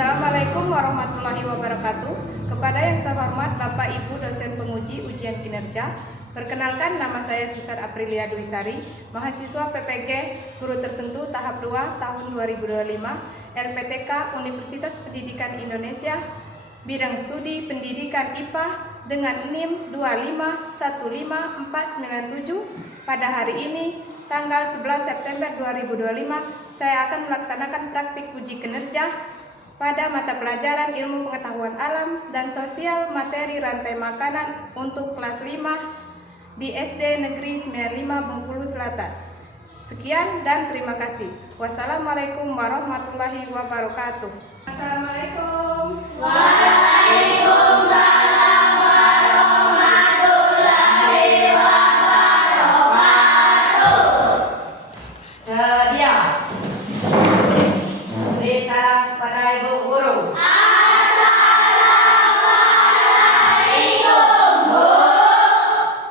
Assalamualaikum warahmatullahi wabarakatuh. Kepada yang terhormat Bapak Ibu dosen penguji ujian kinerja, perkenalkan nama saya Susan Aprilia Dwi Sari, mahasiswa PPG Guru Tertentu tahap 2 tahun 2025, LPTK Universitas Pendidikan Indonesia, bidang studi pendidikan IPA dengan NIM 2515497. Pada hari ini, tanggal 11 September 2025, saya akan melaksanakan praktik uji kinerja pada mata pelajaran Ilmu Pengetahuan Alam dan Sosial materi rantai makanan untuk kelas 5 di SD Negeri 95 Bengkulu Selatan. Sekian dan terima kasih. Wassalamualaikum warahmatullahi wabarakatuh. Assalamualaikum. Waalaikumsalam warahmatullahi wabarakatuh. Sedia. Beri salam kepada Ibu Guru. Assalamualaikum, Bu.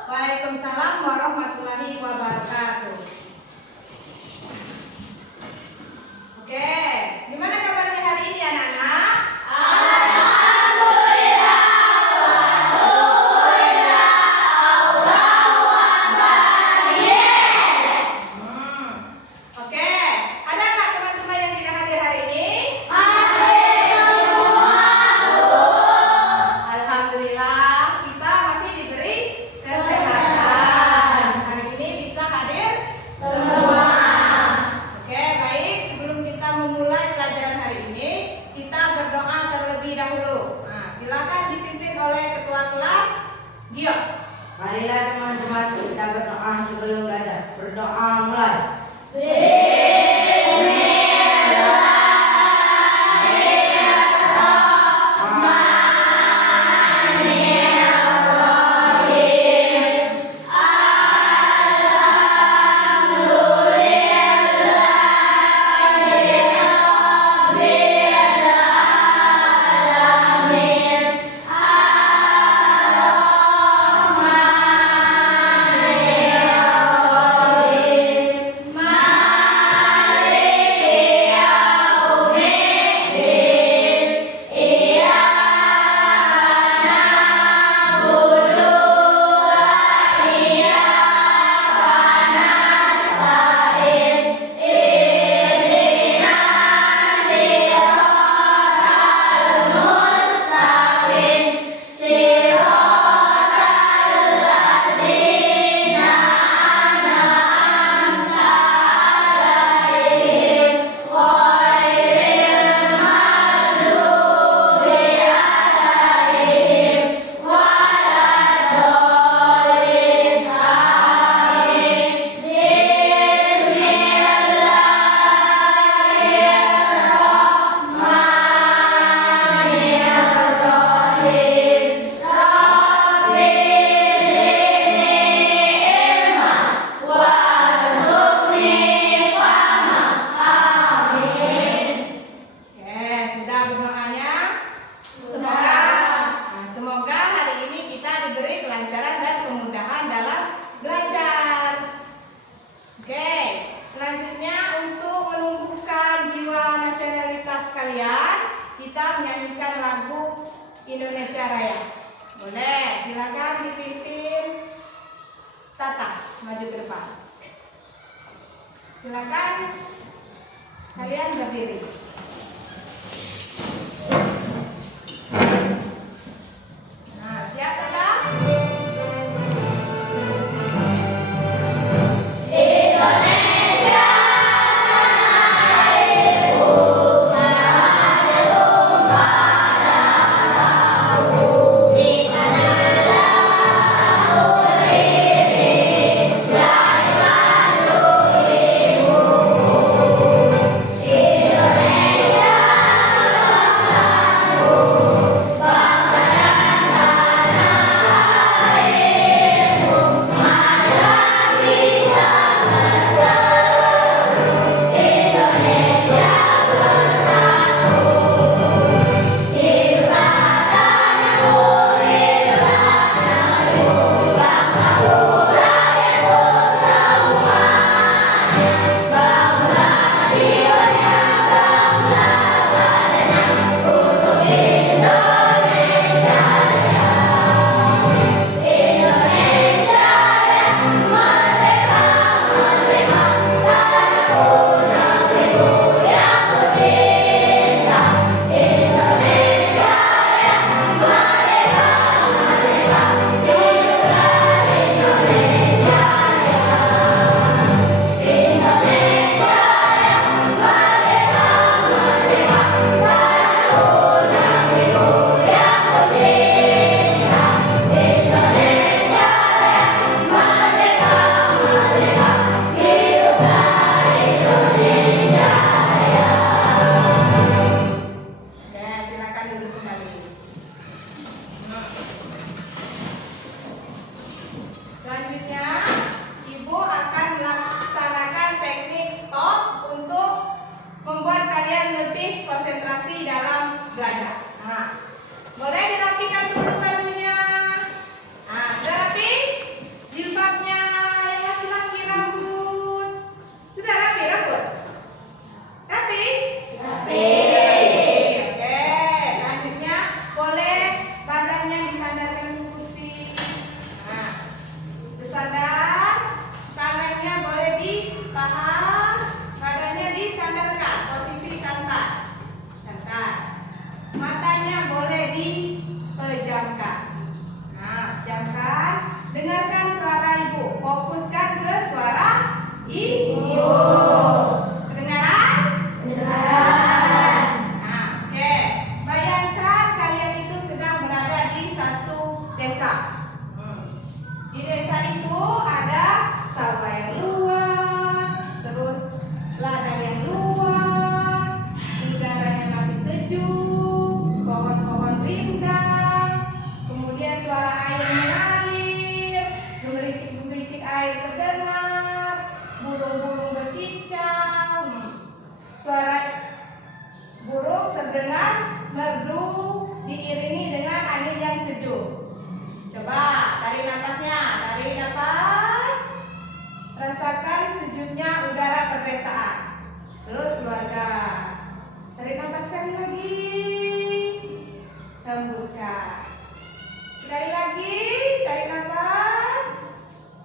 Waalaikumsalam warahmatullahi wabarakatuh. Oke, gimana kabarnya hari ini anak-anak? Alhamdulillah, wasyukurillah, Allahu Akbar. Yes. Oke, ada nggak teman-teman yang tidak hadir hari ini? Hadir semua, Bu. Alhamdulillah, kita masih diberi kesehatan. Hari ini bisa hadir semua. Oke, baik. Sebelum kita memulai pelajaran hari ini, kita berdoa terlebih dahulu. Nah, silakan dipimpin oleh Ketua Kelas Gio. Marilah teman-teman kita berdoa sebelum belajar. Berdoa mulai. Oke, sudah berdoanya? Nah, semoga hari ini kita diberi kelancaran dan kemudahan dalam belajar. Oke, selanjutnya untuk menumbuhkan jiwa nasionalitas kalian, kita menyanyikan lagu Indonesia Raya. Boleh, silakan dipimpin Tata maju ke depan. Silakan kalian berdiri. Nah, siap Tata? Indonesia tanah airku, ada tumpah darahku. Di sanalah aku berdiri, jadi mantu ibu. Indonesia Ibu. Kedengaran? Kedengaran. Nah, oke. Bayangkan kalian itu sedang berada di satu desa. Di desa itu ada sawah yang luas, terus ladang yang luas, udaranya masih sejuk, pohon-pohon rindang, kemudian suara air mengalir, gemericik-gemericik air terdengar, burung-burung berkicau, suara burung terdengar merdu diiringi dengan angin yang sejuk. Coba tarik nafasnya, tarik nafas, rasakan sejuknya udara perdesaan. Terus keluarkan, tarik nafas sekali lagi, hembuskan. Sekali lagi, tarik nafas,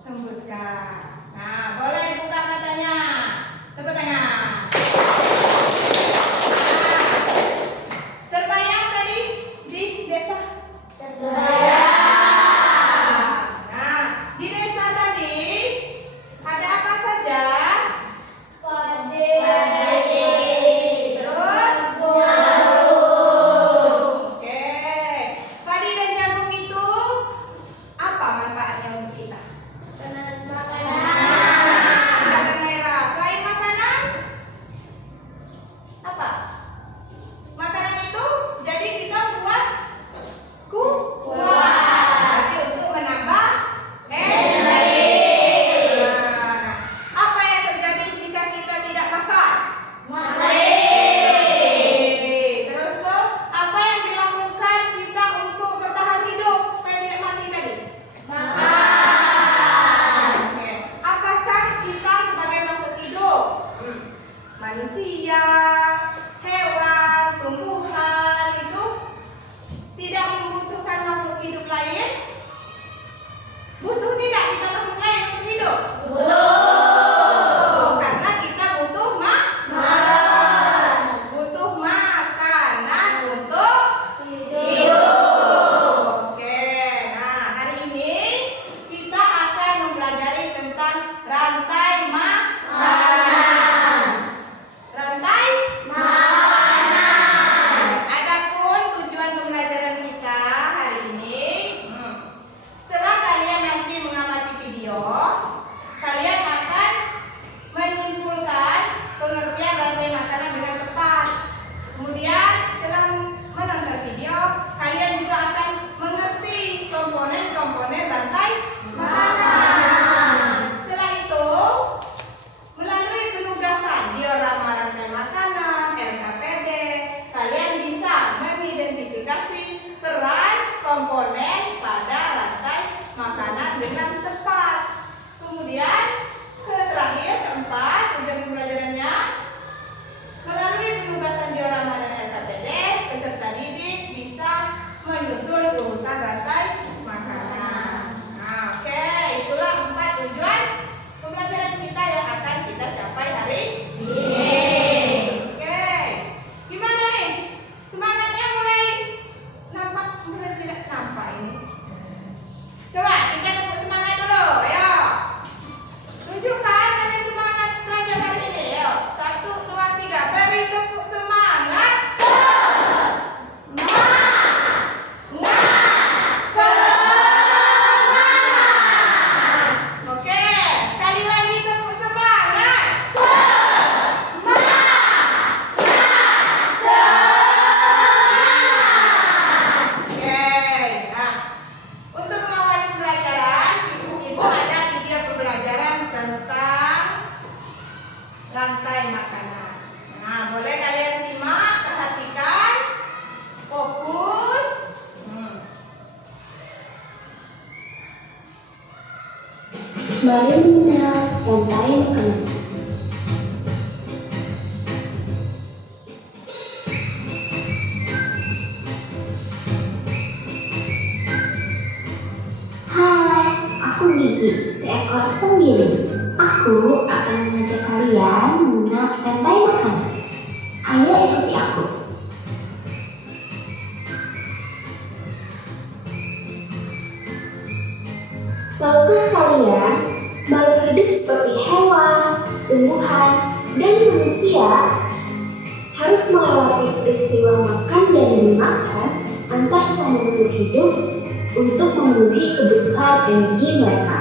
hembuskan. Nah, boleh dibuka matanya. Tepuk tangan. Nah, terbayang tadi di desa? Nah, di desa tadi ada apa saja? Terus? Oke. Padi dan jagung itu apa manfaatnya untuk kita? Makanan merah. Selain makanan, apa? Makanan itu jadi kita buat kuat. Berarti untuk menambah energi. Nah, apa yang terjadi jika kita tidak makan? Terus tuh, apa yang dilakukan kita untuk bertahan hidup supaya tidak mati tadi? Oke. Apakah kita sebagai makhluk hidup, manusia, hewan, tumbuhan itu tidak membutuhkan makhluk hidup lain? Butuh tidak kita makhluk lain untuk hidup? Karena kita butuh butuh makanan untuk hidup. Oke, nah hari ini kita akan mempelajari tentang rantai makanan. Rantai makanan. Adapun tujuan pembelajaran kita hari ini, setelah kalian nanti mengamati video, kalian akan menyimpulkan pengertian rantai makanan dengan tepat. Kemudian setelah menonton video, kalian juga akan mengerti komponen-komponen rantai makanan. Setelah itu, melalui penugasan diorama rantai makanan (RKPD), kalian bisa mengidentifikasi peran komponen pada rantai makanan dengan tepat. Kemudian terakhir, keempat, tujuan pembelajarannya melalui penugasan diorama dan RKPD, peserta didik bisa menyusun urutan rantai makanan. Nah, oke, itulah 4 tujuan pembelajaran kita yang akan kita capai hari ini. Oke, gimana nih? Semangatnya mulai nampak, mulai tidak nampak ini. Coba kita tepuk semangat dulu, ayo. Tunjukkan ada semangat belajar hari ini, ayo. 1, 2, 3, beri tepuk semangat. Oke, sekali lagi tepuk semangat. Oke, nah, untuk mengawali pembelajaran, ibu-ibu ada video pembelajaran tentang rantai makanan. Nah, boleh kalian simak, perhatikan, fokus. Mari mengenal rantai makanan. Hai, aku Gigi, seekor penggiling. Aku akan mengajak kalian mengenal rantai makanan. Ayo ikuti aku. Tahukah kalian, makhluk hidup seperti hewan, tumbuhan, dan manusia harus melewati peristiwa makan dan dimakan antar sama makhluk hidup untuk memenuhi kebutuhan energi mereka.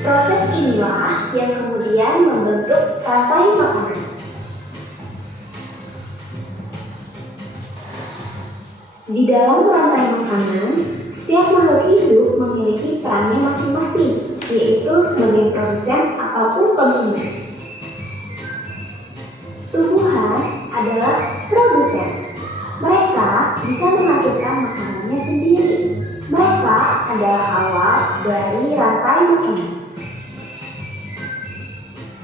Proses inilah yang kemudian membentuk rantai makanan. Di dalam rantai makanan, setiap makhluk hidup memiliki perannya masing-masing, yaitu sebagai produsen ataupun konsumen. Tumbuhan adalah produsen. Mereka bisa menghasilkan makanannya sendiri. Mereka adalah awal dari rantai makanan.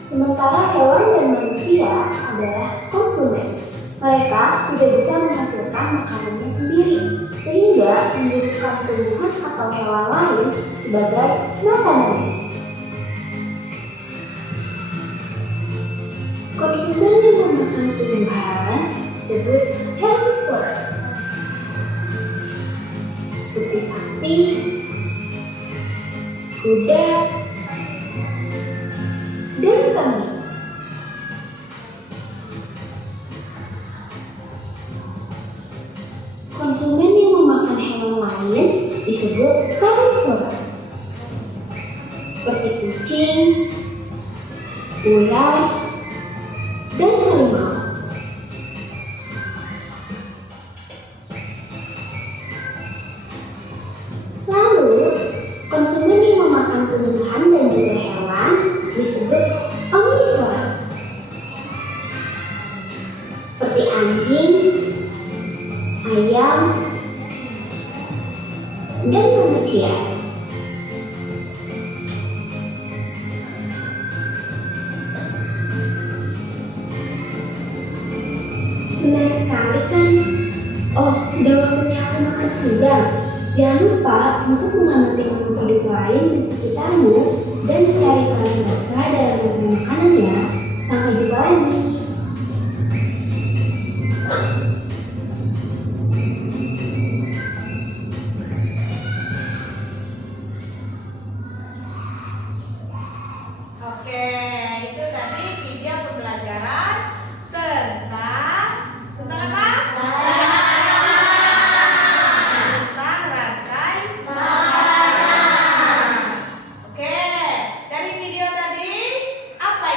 Sementara hewan dan manusia adalah konsumen. Mereka tidak bisa menghasilkan makanannya sendiri, sehingga membutuhkan tumbuhan atau hewan lain sebagai makanannya. Konsumen yang memakan tumbuhan disebut herbivora, seperti sapi, kuda, dan kambing. Konsumen yang memakan hewan lain disebut karnivora, seperti kucing, ular, dan harimau. Lalu, konsumen yang memakan tumbuhan dan juga hewan disebut omnivora, seperti anjing, ayam, dan manusia. Menarik sekali kan? Oh, sudah waktunya aku makan siang. Jangan lupa untuk mengamati makhluk hidup lain di sekitarmu dan cari peran mereka dalam memberi makanan ya. Sampai jumpa lagi. Oke, itu tadi video pembelajaran tentang apa? Tentang rantai makanan. Oke, dari video tadi apa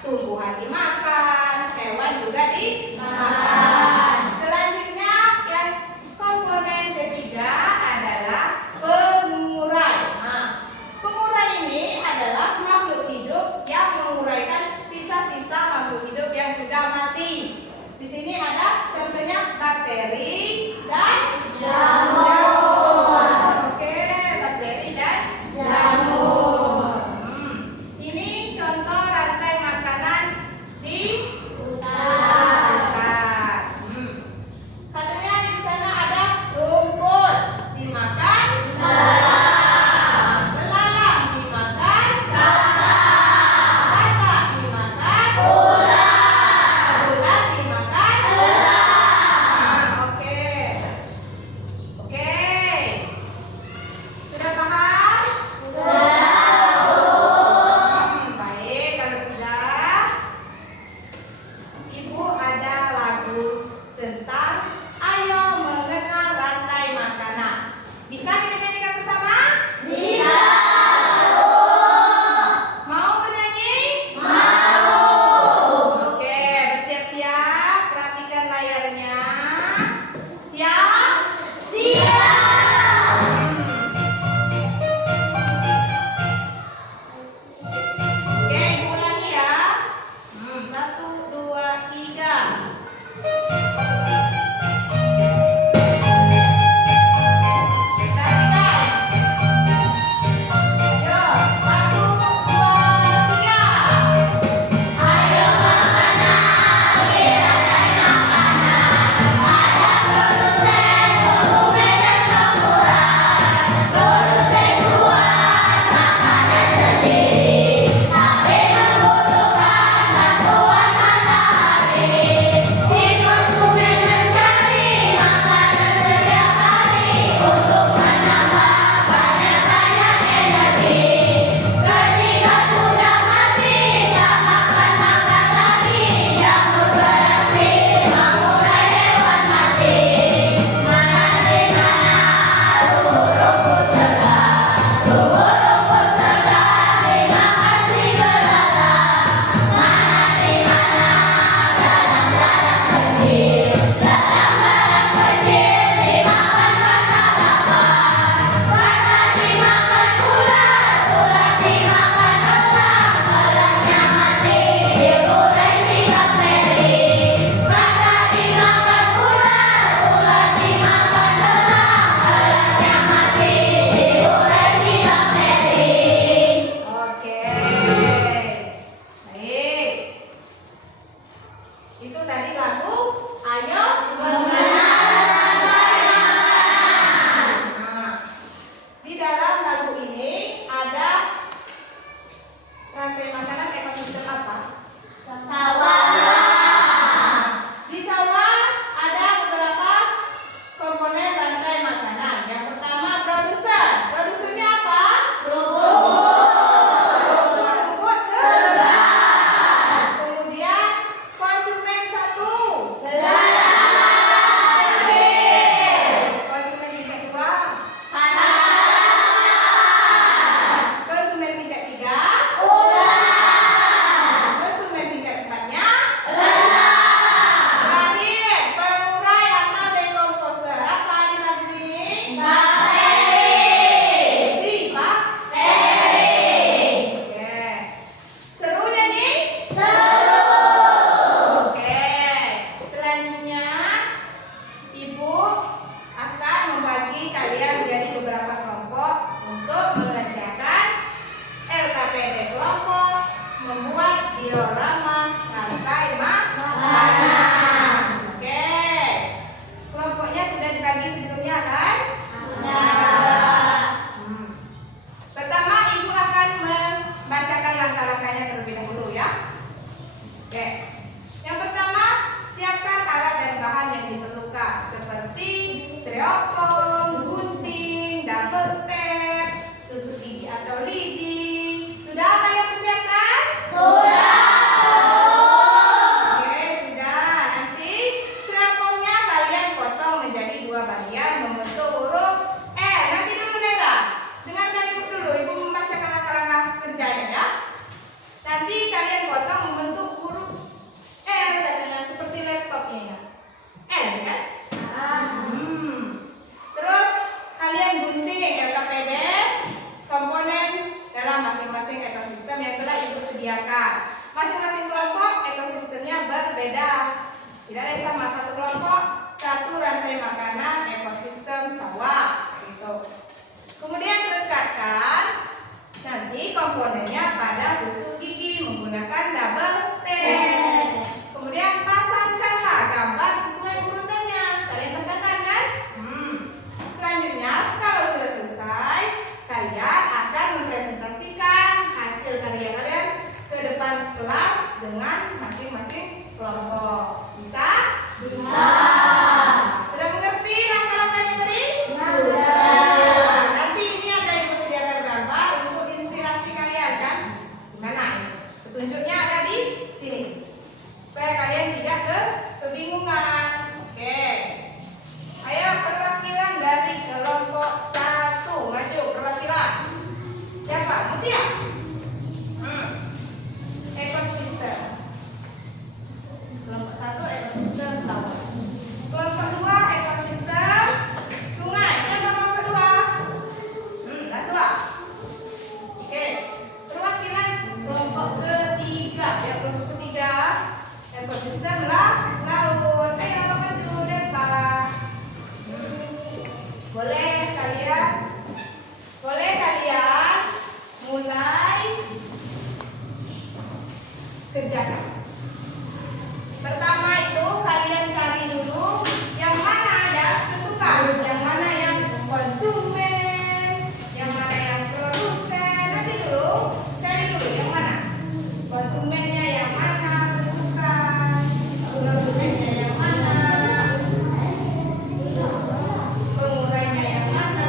tumbuhan dimakan, hewan juga dimakan. Selanjutnya yang komponen ketiga adalah pengurai. Nah, pengurai ini adalah makhluk hidup yang menguraikan sisa-sisa makhluk hidup yang sudah mati. Di sini ada contohnya bakteri dan jamur. Oke, bakteri dan jamur. Ini contoh rantai makanan di hutan. Katanya di sana ada rumput dimakan belalang dimakan katak dimakan ulat dimakan oke sudah paham? Baik, kalau sudah Ibu ada lagu tentang ayo mengenal rantai makanan. Bisa kita nyanyikan bersama? Bisa. Mau menyanyi? Mau. Oke, bersiap-siap. Perhatikan layarnya. Siap? Siap. Oke, Ibu ulangi ya. 1, 2, 3. Oke. Baik. Itu tadi lagu Ayo Mengenal Rantai Makanan. Nah, di dalam lagu ini ada rantai makanan ekosistem apa? Sawah. Di sawah ada beberapa komponen rantai makanan. Yang pertama produser. Produsernya apa? Rumput segar. Kemudian konsumen satu. Konsumen tingkat dua. Konsumen tingkat tiga. Konsumen tingkat empatnya. Terakhir, pengurai atau dekomposer. Apa di lagu ini? Si bakteri. Oke. Serunya nih? Oke. Selanjutnya, Ibu akan membagi kalian menjadi beberapa kelompok untuk mengerjakan LKPD kelompok membuat diorama rantai makanan. Oke. Kelompoknya sudah dibagi sebelumnya kan? Pertama, Ibu akan membacakan langkah-langkahnya terlebih dahulu ya. Oke. Yang pertama, siapkan alat dan bahan yang diperlukan seperti styrofoam, gunting, double tape, tusuk gigi atau lidi. Sudah ada yang persiapkan? Oke, sudah. Nanti styrofoamnya kalian potong menjadi 2 bagian membentuk huruf L. Nanti dulu Nera. Dengarkan Ibu dulu. Ibu membacakan langkah-langkah kerjanya ya. Nanti kalian potong membentuk komponennya pada tusuk gigi menggunakan double tape. Kemudian pasangkanlah gambar sesuai urutannya. Kalian pasangkan kan? Selanjutnya, kalau sudah selesai, kalian akan mempresentasikan hasil karya kalian ke depan kelas dengan masing-masing kelompok. Bisa? Bisa. Sudah mengerti langkah-langkahnya tadi? Sudah. Nanti ini ada yang sediakan gambar untuk inspirasi kalian kan? Gimana? Petunjuknya ada di sini. Supaya kalian tidak kebingungan. Oke. Ayo perwakilan dari kelompok 1 maju perwakilan. Siapa? Mutia. Ekosistem. Kelompok 1 ekosistem sawah. Kelompok 2 ekosistem sungai. Siapa kelompok 2? Laswa. Oke. Perwakilan kelompok ketiga. Ya, kelompok ketiga ekosistem laut. Ayo maju depan. Boleh kalian mulai kerjakan. Pertama itu kalian cari dulu yang mana ya, tentukan yang mana yang konsumen, yang mana yang produsen. Nanti dulu cari dulu yang mana konsumennya, yang mana tentukan produsennya, yang mana pengurainya, yang mana.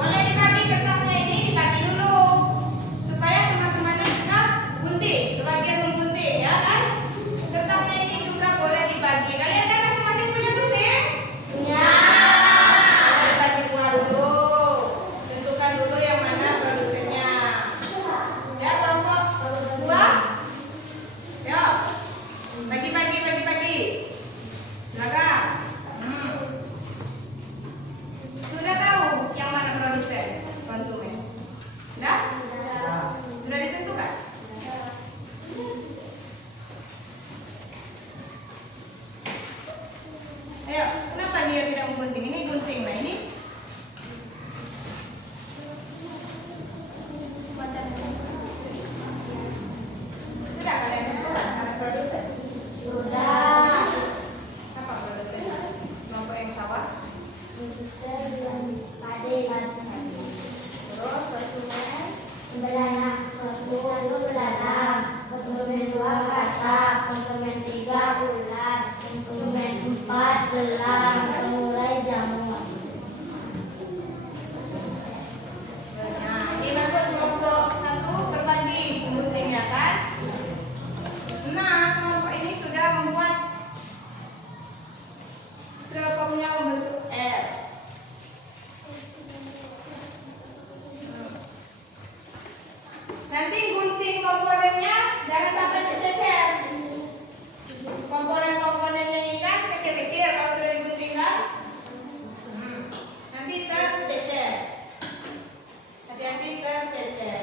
Boleh dibagi kertasnya ini, dibagi dulu supaya teman-temannya juga gunting, kebagian menggunting ya kan. Kertasnya ini juga boleh dibagi. Kalian ada masing-masing punya gunting? Punya. Bagi dua dulu. Tentukan dulu yang mana produsennya. Ya, kelompok 2. Yuk. Bagi. Silakan. Sudah tahu yang mana produsen, konsumen? Sudah? Sudah ditentukan? Ayo, kenapa dia tidak menggunting? Ini gunting, nah ini sudah kalian tentukan mana produsen? Sudah. Apa produsen? Kelompok yang sawah? Terus konsumen? Konsumen 2 katak, konsumen 3 ulat, konsumen 4 gelang, pengurai jamu. Nah, ini bagus kelompok 1 berbagi guntingnya kan? Nah, kelompok ini sudah membuat kelompoknya membentuk R. Nanti gunting komponennya jangan sampai tercecer. Komponen-komponennya ini kan kecil-kecil kalau sudah digunting kan? Nanti tercecer. Hati-hati tercecer.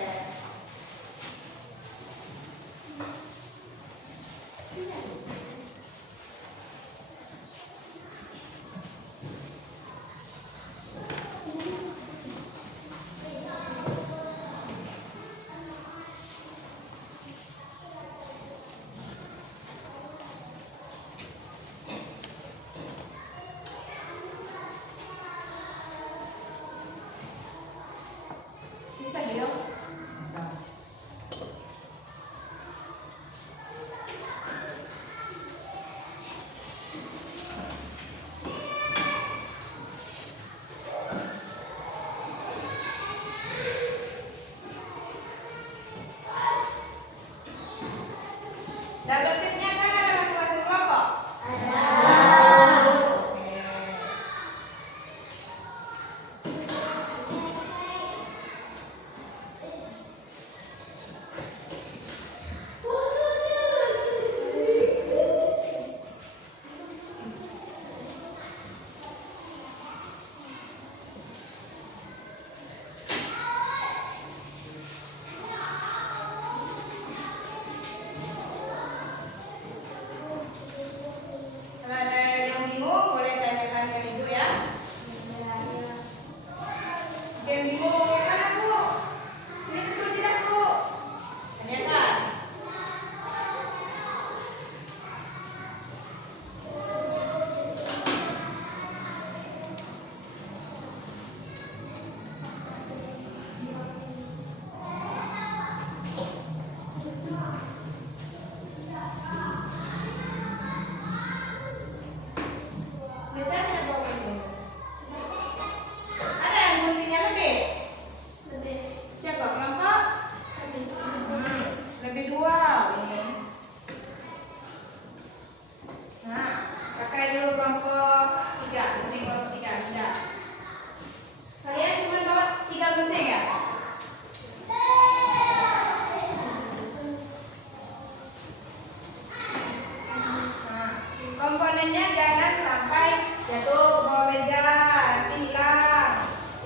Ingatnya jangan sampai jatuh ke bawah meja, nanti hilang.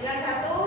Hilang satu.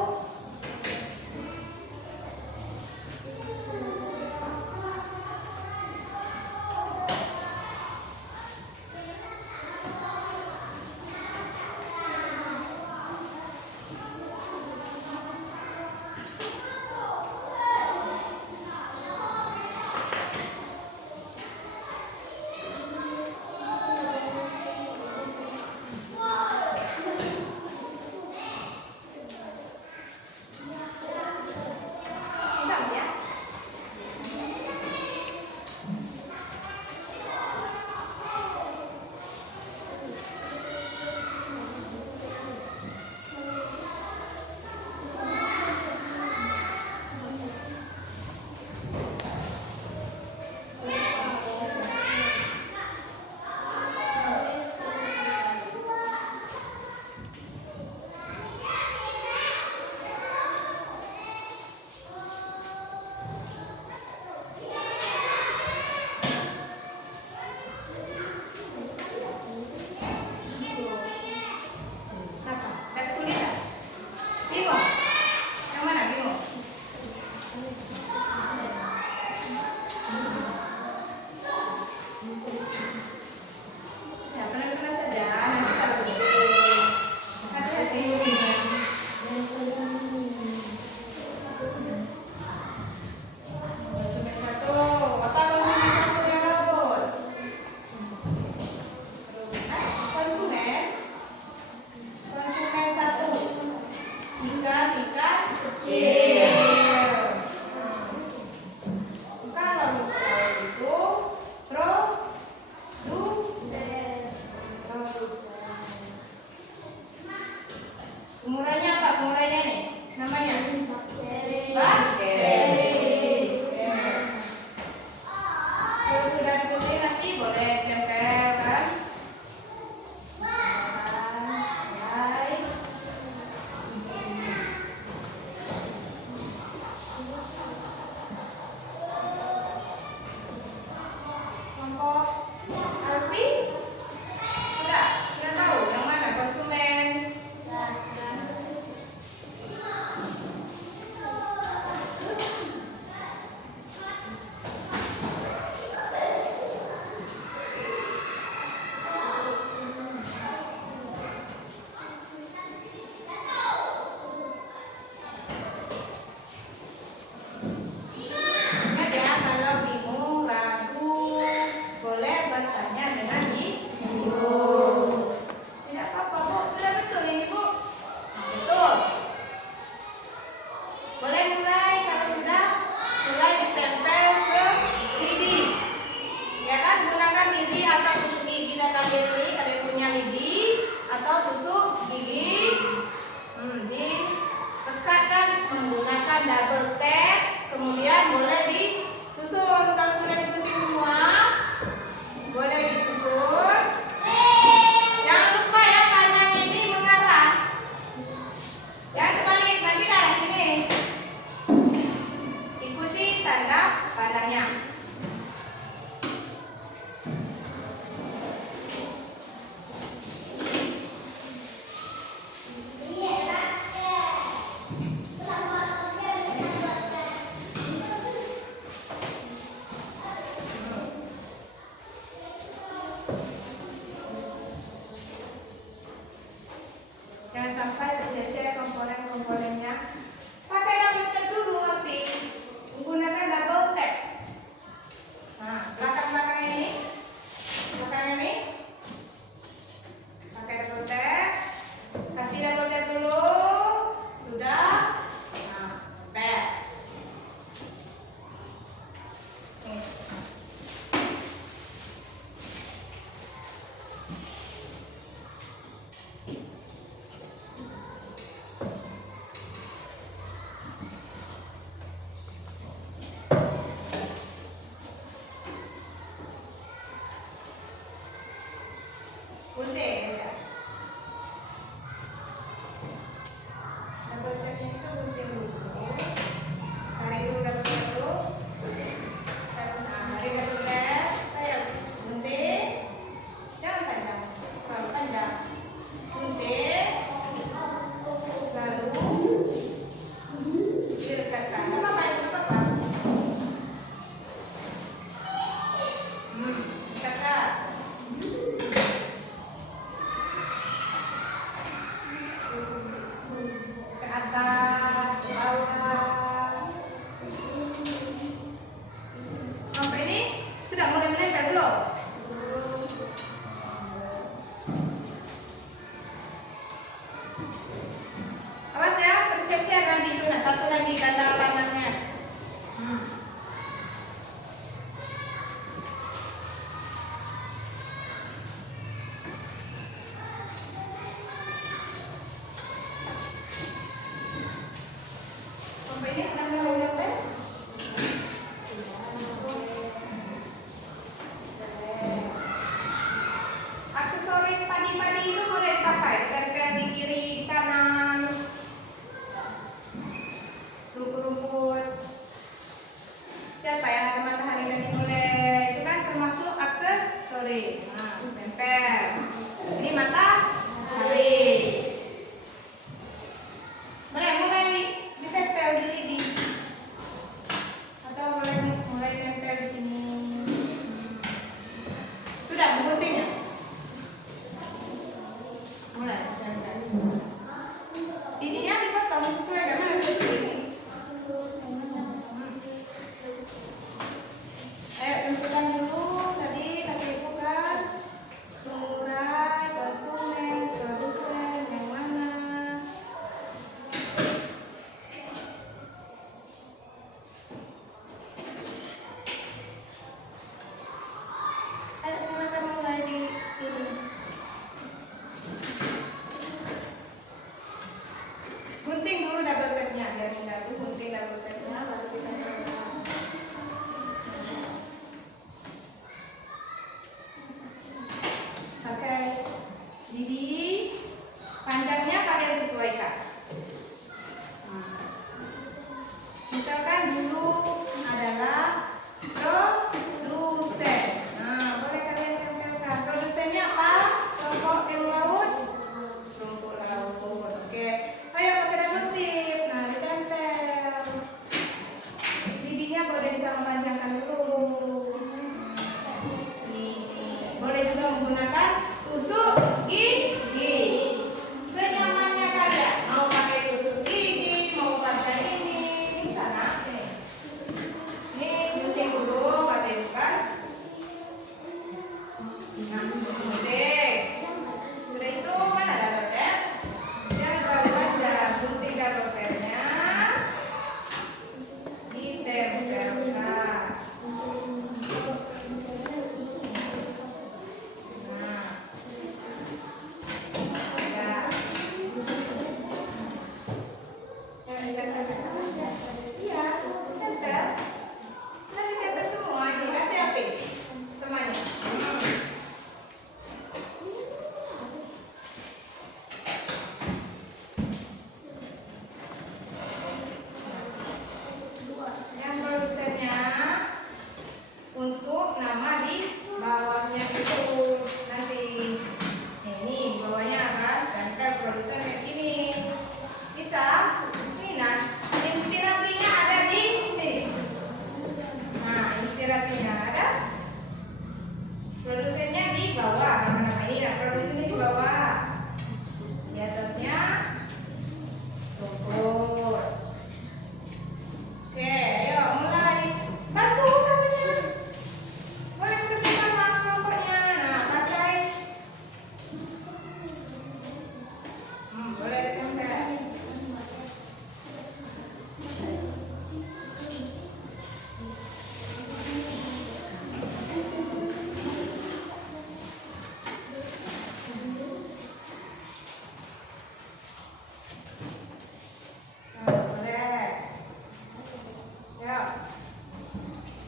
Ya.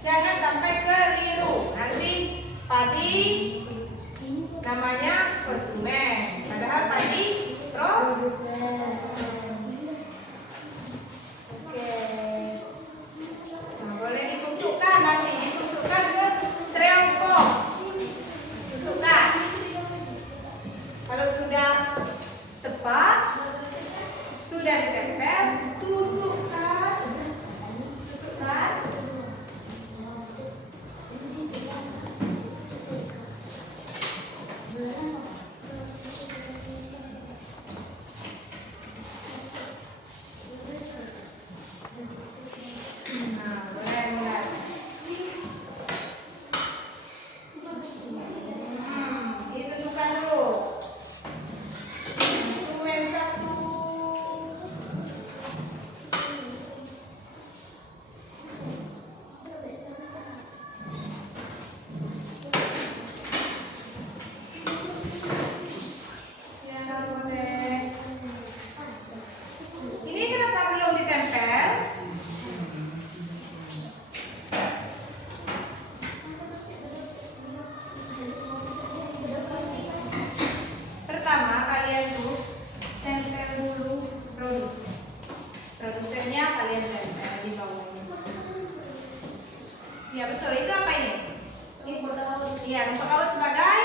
Jangan sampai keliru. Nanti padi namanya konsumen, padahal padi produsen. Oke. Nah, boleh ditusukkan nanti, ditusukkan ke styrofoam. Tusukkan. Kalau sudah tepat, sudah ditempel, tusukkan. Tusukkan. Nah, boleh mulai. Ditusukkan dulu. Konsumen 1. Ya, boleh. Ini kenapa belum ditempel? Pertama, kalian tuh tempel dulu produsen. Produsennya kalian tempel di bawahnya. Ya betul, itu apa ini? Iya, rumput laut sebagai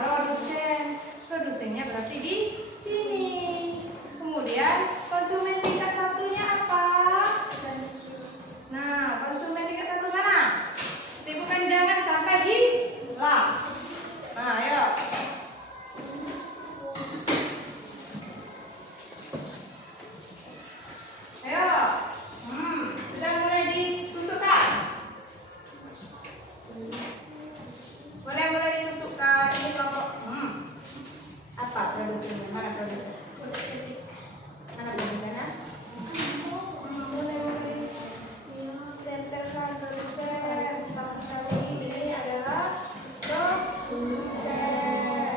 produsen. Produsennya berarti di sini. Kemudian konsumen tingkat satunya apa? Nah, konsumen tingkat satu mana? Bukan, jangan sampai hilang. Nah, ayo. Ayo. Sudah mulai ditusukkan. Boleh mulai ditusukkan. Ini kelompok. Apa produsennya? Mana produsen? Mana produsennya? Boleh. Tempelkan produsen. Pertama sekali ini adalah produsen.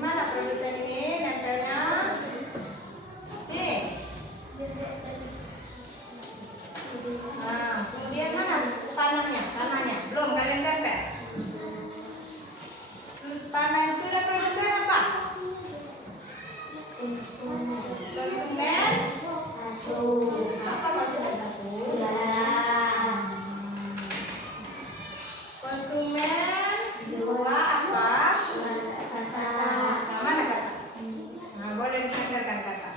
Mana produsen ini? Nempelnya? Sini. Nah, kemudian mana panahnya? Panahnya belum kalian tempel. Terus panah yang sudah produsen apa? Konsumen 1. Apa konsumen 1? Konsumen 2 apa? Kata. Nah, mana kata? Nah, boleh ditempelkan kata.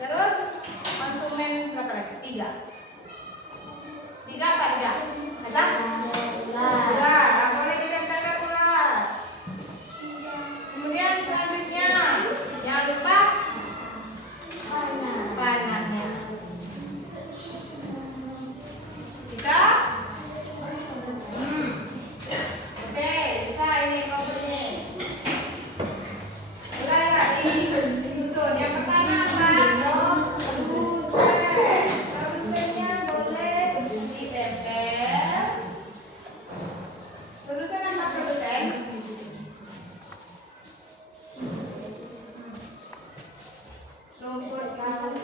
Terus konsumen berapa lagi? 3. 3 apa 3? Kata? Ular. Nah, boleh ditempelkan ular. Kemudian selanjutnya jangan lupa panahnya. Bisa? Oke, bisa ini kelompok ini. Mulai lagi disusun. Yang pertama apa? Produsen. Produsennya boleh ditempel. Produsen apa produsen? Rumput laut.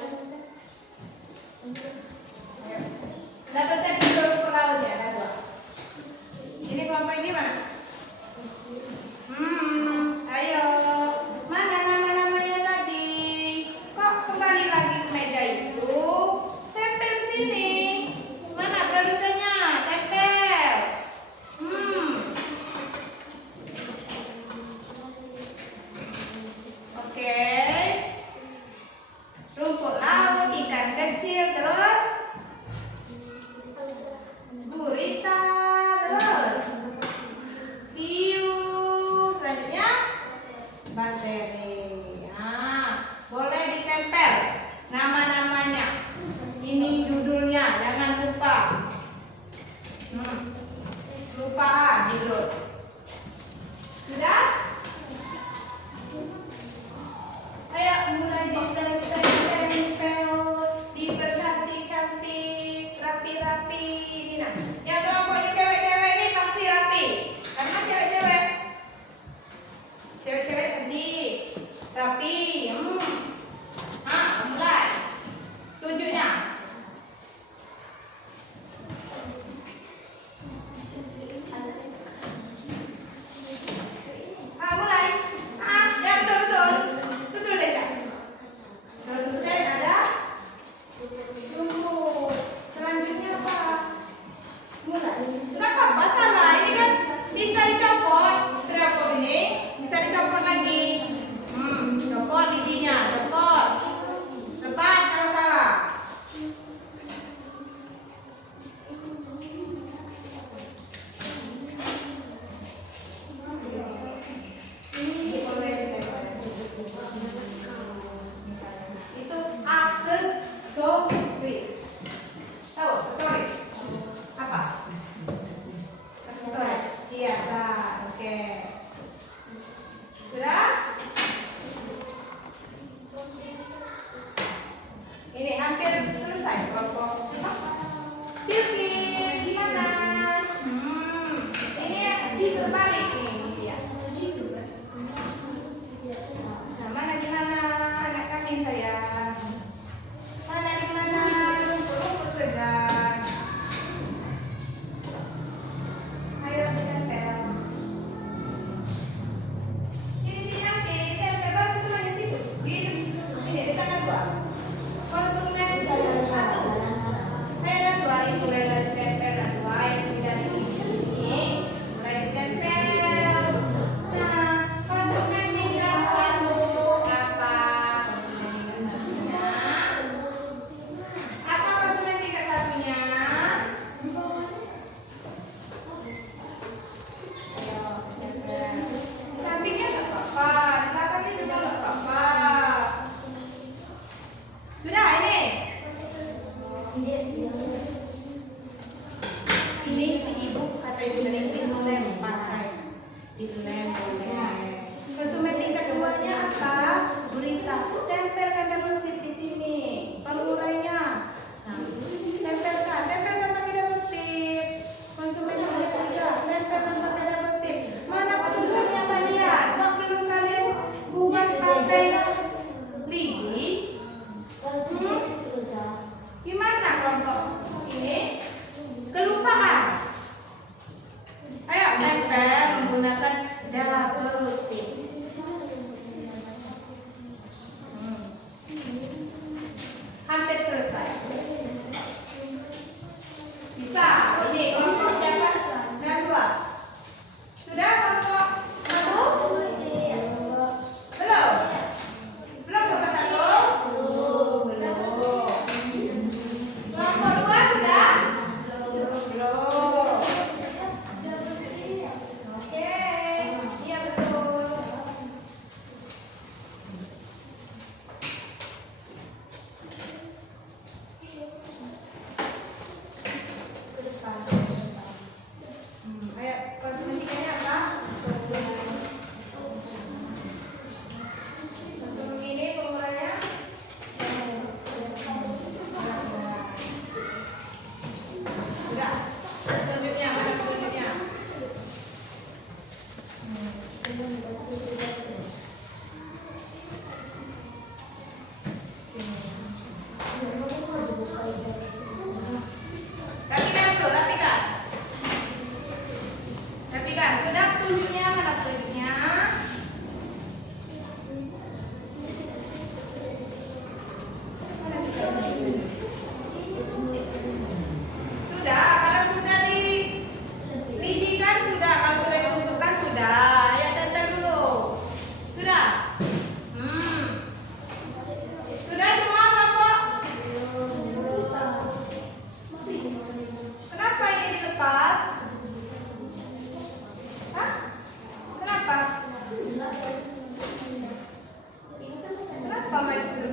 Ayo. Dapat cek dulu rumput lautnya, ada 2. Ini kelompok ini mana? Ayo. Mana nama-namanya tadi? Kok kembali lagi ke meja itu? Tempel di sini. Mana produsennya? Tempel. Oke. Rumput laut, ikan kecil, terus gurita, terus hiu, selanjutnya bakteri. Nah, boleh ditempel nama-namanya. Ini judulnya, jangan lupa. Lupa judul. Sudah? Ayo mulai ditempel, dipercantik-cantik, rapi-rapi. Ini nah, yang kelompoknya cewek-cewek ini pasti rapi, karena cewek-cewek cantik, rapi.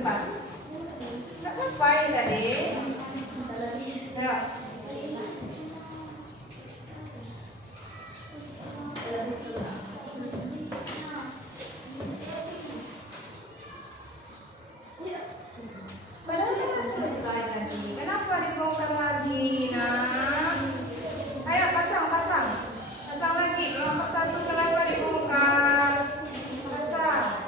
lepas. Nggak ngapain tadi? Ya. Padahal kita selesai tadi. Kenapa dibongkar lagi, nak? Ayo pasang. Pasang lagi. Kelompok 1 kenapa dibongkar? Pasang.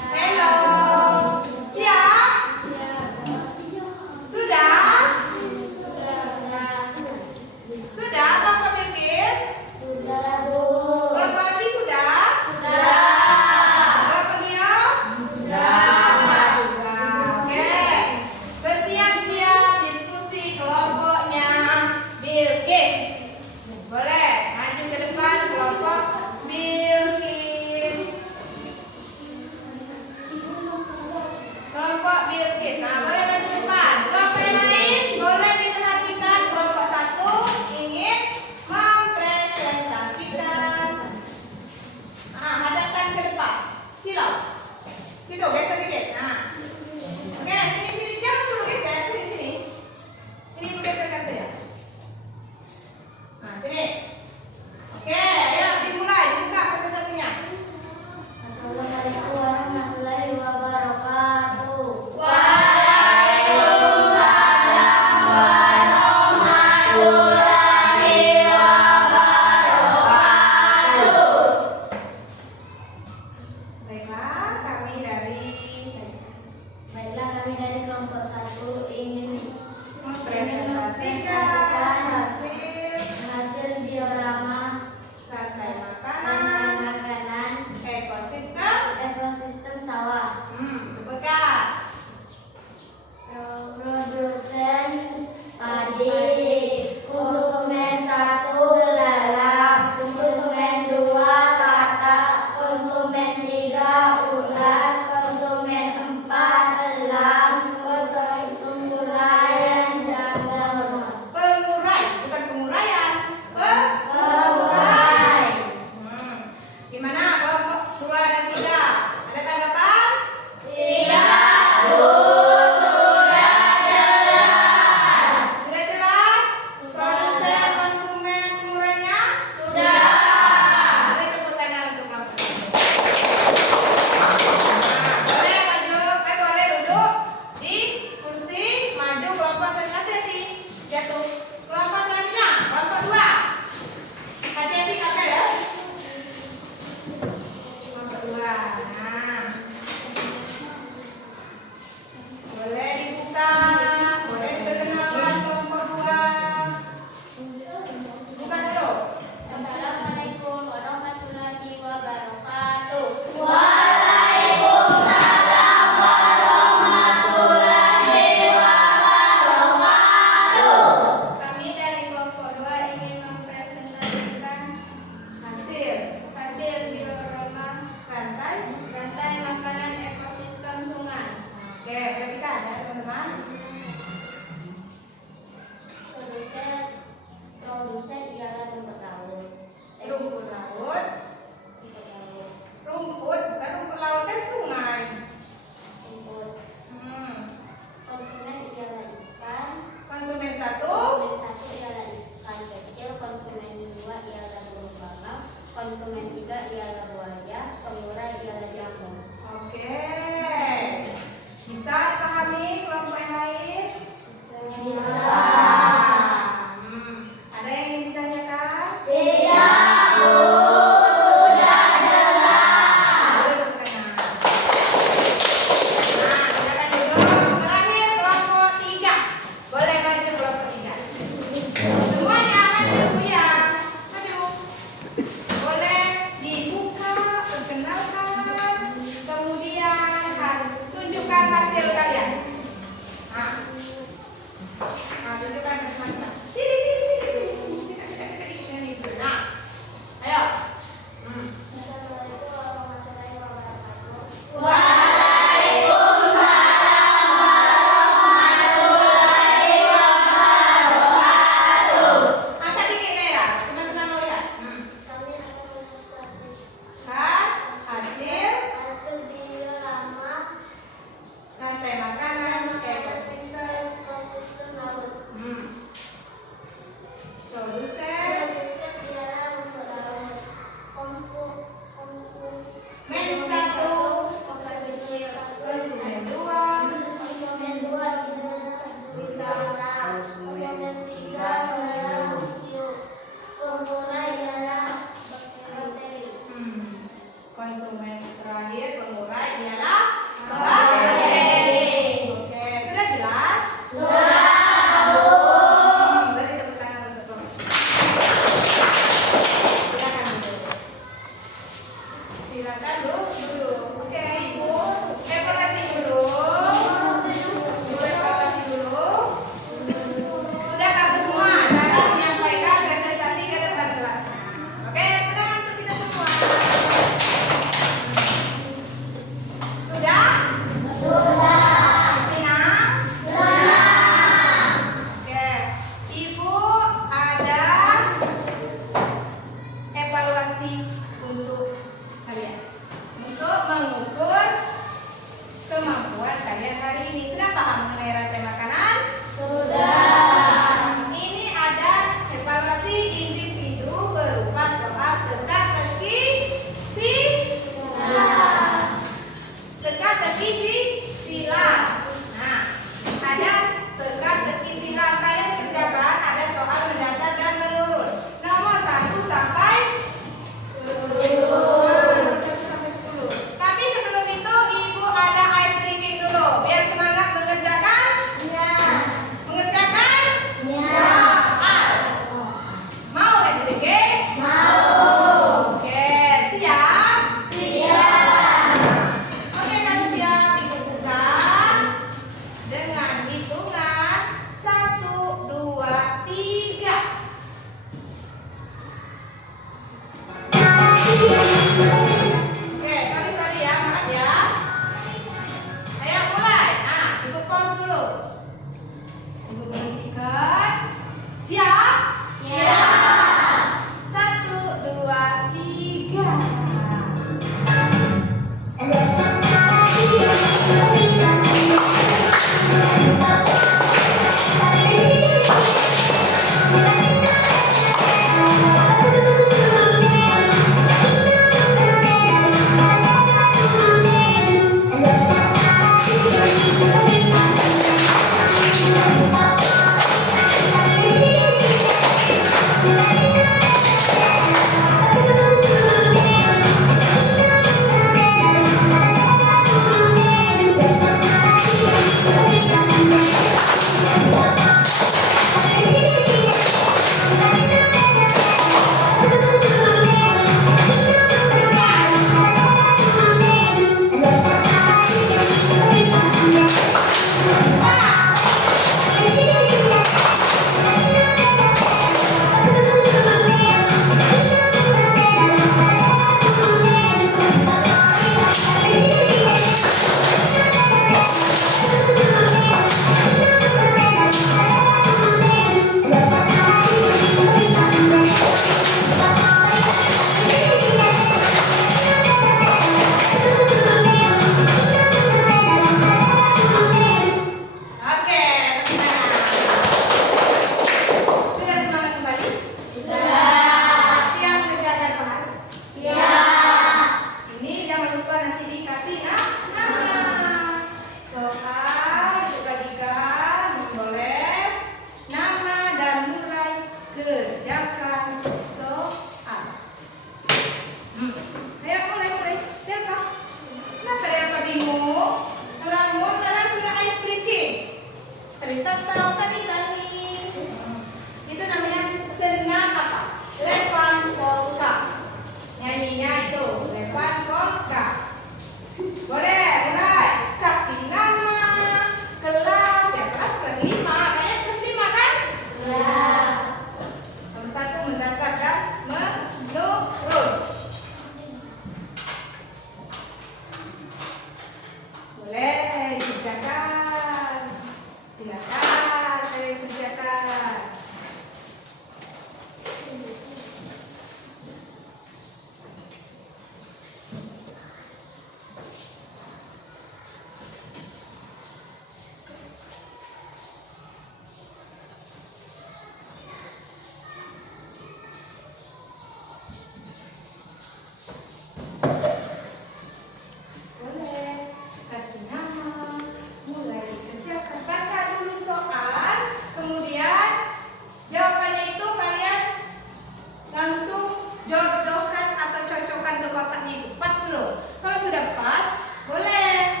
ambil kotaknya itu pas belum? Kalau sudah pas, boleh.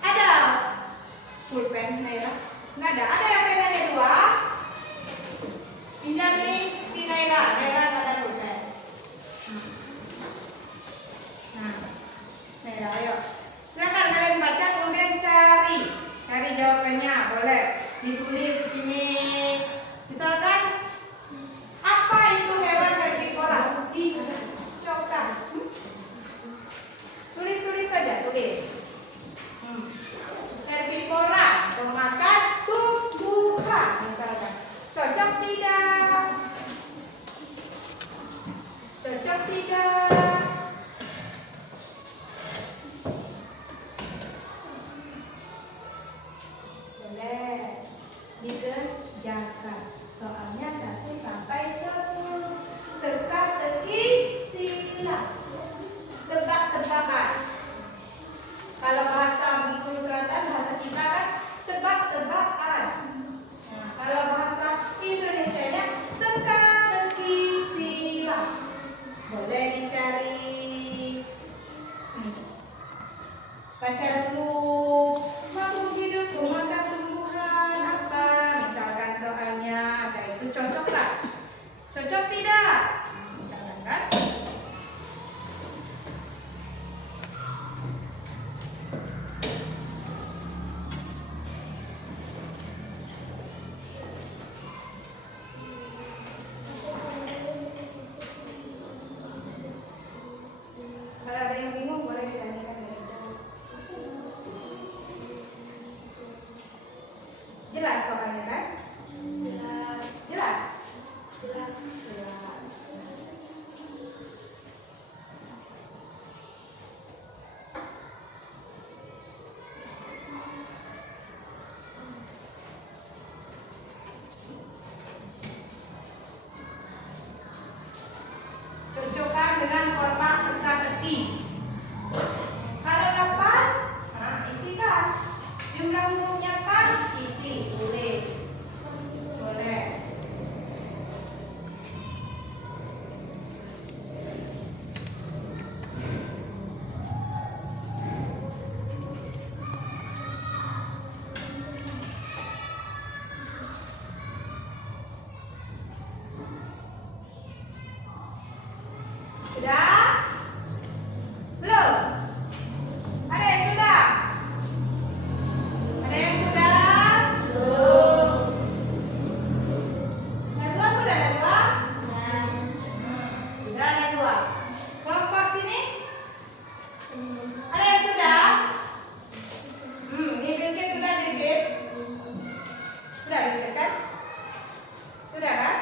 Ada pulpen Naira? Nggak ada. Ada yang penanya 2? Pinjam nih si Naira. Naira nggak ada pulpen. Nah, Naira, ayo. Silakan kalian baca kemudian cari jawabannya. Boleh ditulis di sini. Misalkan apa itu hewan herbivora? Coba. Tulis saja, tulis. Herbivora, pemakan tumbuhan misalkan. Cocok tidak? Cocok tidak? Boleh dikerjakan. Soalnya 1 sampai 10. Teka-teki sila. Tebak-tebakan. Kalau bahasa Bengkulu Selatan, bahasa kita kan tebak-tebakan. Nah, kalau bahasa Indonesianya teka-teki sila. Boleh dicari. Baca dulu. Makhluk hidup memakan tumbuhan apa? Misalkan soalnya ada itu, cocok tak? Cocok tidak? Misalkan kan? Kalau ada yang bingung boleh ditanyakan dari itu. Jelas soalnya kan? Jelas. Jelas. Cocokkan dengan kotak teka-teki. Kalau nggak pas, isikan. Jumlah hurufnya pas, isi, tulis. Boleh. Sudah? Belum? Ada yang sudah? Ada yang sudah? Belum. Najwa sudah, Najwa? Sudah, Najwa. Kelompok sini? Ada yang sudah? Ini Bilkis sudah, Bilkis? Sudah, Bilkis kan? Sudah kan?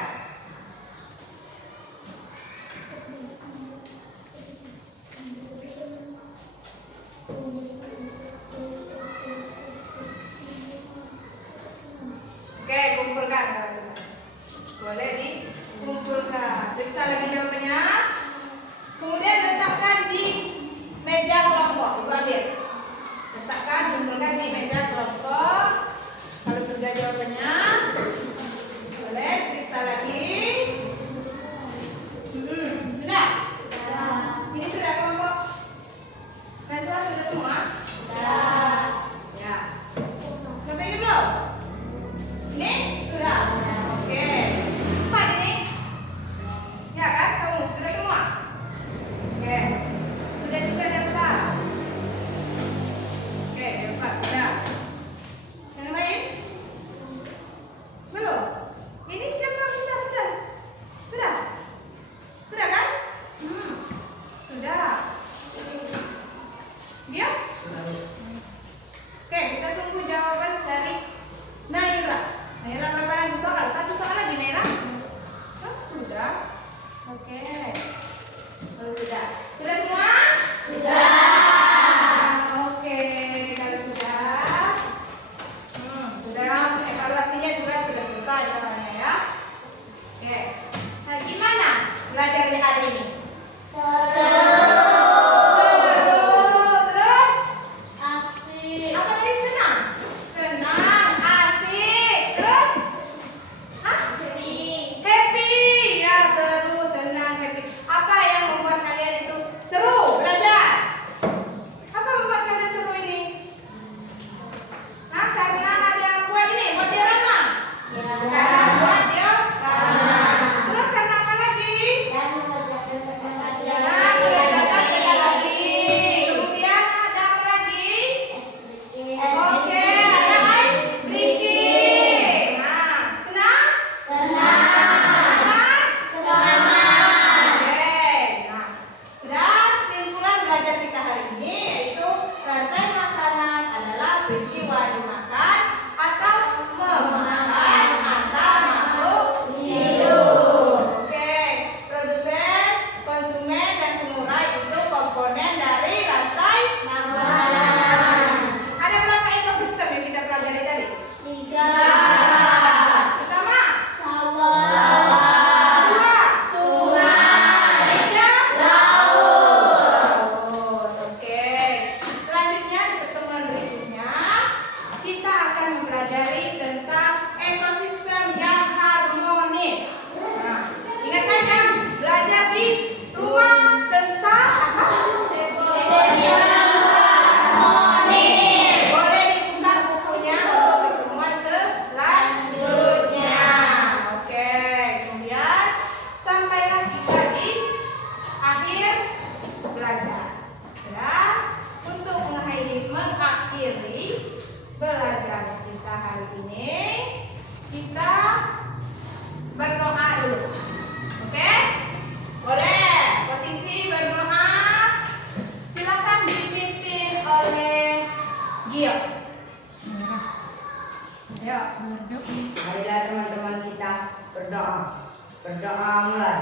Oke, kumpulkan kalau sudah. Boleh dikumpulkan. Periksa lagi jawabannya. Kemudian letakkan di meja kelompok. Ibu ambil. Letakkan, kumpulkan di meja kelompok. Kalau sudah jawabannya, boleh periksa lagi. Sudah? Ini sudah kelompok. Najwa sudah semua? Sudah. Ya. Sampai ini belum? Ini sudah. Oke. 4 ini. Ya kan? Kamu sudah semua? Oke. Sudah juga ada 4. Oke, 4 sudah. Yang lain? Belum? Ini siapa bisa sudah? Sudah? Sudah kan? Sudah. Dia? Oke, kita tunggu jawaban dari Naira. Naira berapa soal? 1 soal lagi, Naira? Sudah. Oke. Sudah. Sudah semua? Sudah. Oke, kalau sudah. Sudah. Evaluasinya juga sudah selesai soalnya ya. Oke. Nah, gimana belajarnya hari ini? Seru. Terus? Asik. Apa tadi senang? Senang, asik. Terus? Happy. Happy. Ya, seru, senang, happy. Apa yang membuat kalian Berdoa mulai.